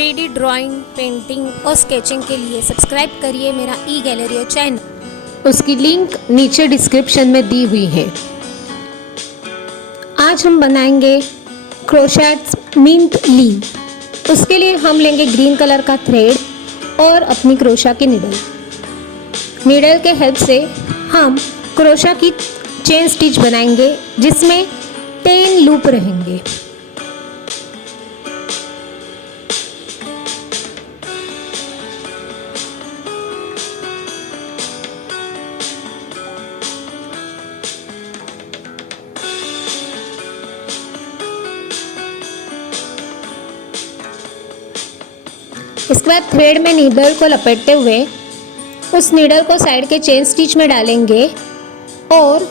3D drawing, painting और sketching के लिए सब्सक्राइब करिए मेरा ई-गैलरियो चैनल। उसकी लिंक नीचे डिस्क्रिप्शन में दी हुई है। आज हम बनाएंगे क्रोशेट मिंट लीव। उसके लिए हम लेंगे ग्रीन कलर का थ्रेड और अपनी क्रोशा की नीडल के हेल्प से हम क्रोशा की चेन स्टिच बनाएंगे जिसमें 10 लूप रहेंगे। इसके बाद थ्रेड में नीडल को लपेटते हुए उस नीडल को साइड के चेन स्टिच में डालेंगे और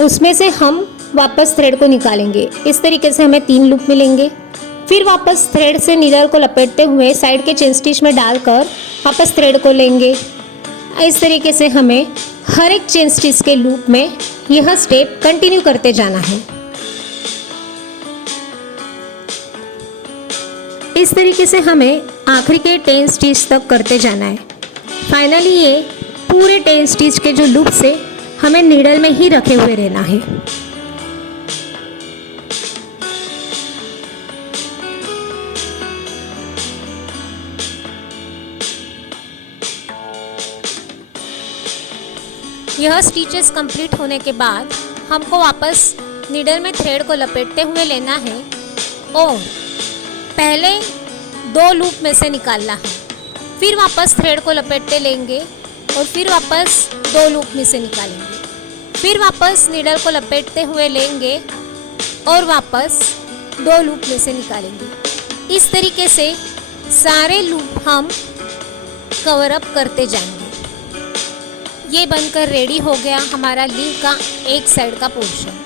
उसमें से हम वापस थ्रेड को निकालेंगे। इस तरीके से हमें 3 लूप मिलेंगे। फिर वापस थ्रेड से नीडल को लपेटते हुए साइड के चेन स्टिच में डालकर वापस थ्रेड को लेंगे। इस तरीके से हमें हर एक चेन स्टिच के लूप में यह स्टेप कंटिन्यू करते जाना है। इस तरीके से हमें आखिरी के 10 स्टिच तक करते जाना है। फाइनली ये पूरे 10 स्टिच के जो लूप से हमें नीडल में ही रखे हुए रहना है। यह स्टिचेस कंप्लीट होने के बाद हमको वापस नीडल में थ्रेड को लपेटते हुए लेना है और पहले 2 लूप में से निकालना है। फिर वापस थ्रेड को लपेटते लेंगे और फिर वापस 2 लूप में से निकालेंगे। फिर वापस नीडल को लपेटते हुए लेंगे और वापस 2 लूप में से निकालेंगे। इस तरीके से सारे लूप हम कवर अप करते जाएंगे। ये बनकर रेडी हो गया हमारा लीव का एक साइड का पोर्शन।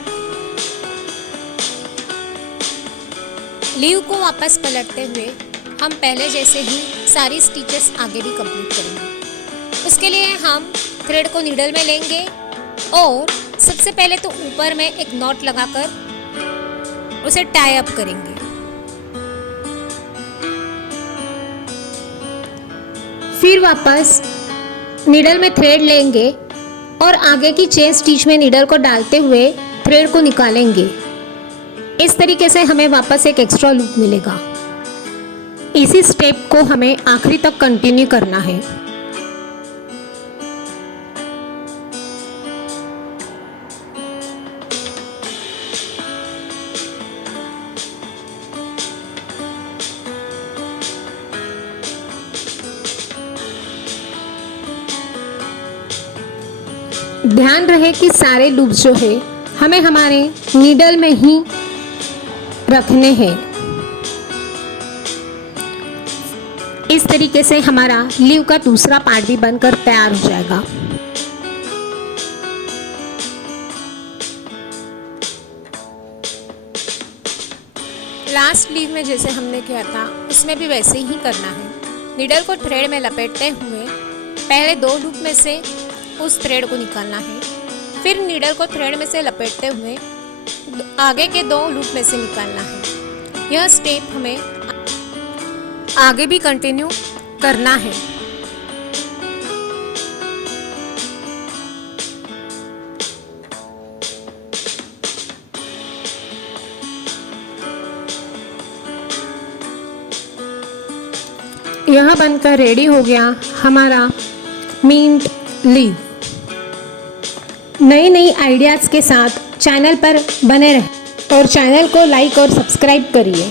लीव को वापस पलटते हुए हम पहले जैसे ही सारी स्टिचेस आगे भी कंप्लीट करेंगे। उसके लिए हम थ्रेड को नीडल में लेंगे और सबसे पहले तो ऊपर में एक नॉट लगाकर उसे टाई अप करेंगे। फिर वापस नीडल में थ्रेड लेंगे और आगे की चेन स्टिच में नीडल को डालते हुए थ्रेड को निकालेंगे। इस तरीके से हमें वापस एक एक्स्ट्रा लूप मिलेगा। इसी स्टेप को हमें आखिरी तक कंटिन्यू करना है। ध्यान रहे कि सारे लूप जो है हमें हमारे नीडल में ही रखने हैं। इस तरीके से हमारा लीव का दूसरा पार्ट भी बनकर तैयार हो जाएगा। लास्ट लीव में जैसे हमने किया था उसमें भी वैसे ही करना है। नीडल को थ्रेड में लपेटते हुए पहले 2 लूप में से उस थ्रेड को निकालना है। फिर नीडल को थ्रेड में से लपेटते हुए आगे के 2 लूप में से निकालना है। यह स्टेप हमें आगे भी कंटिन्यू करना है। यह बनकर रेडी हो गया हमारा मिंट लीव। नई नई आइडियाज़ के साथ चैनल पर बने रहें और चैनल को लाइक और सब्सक्राइब करिए।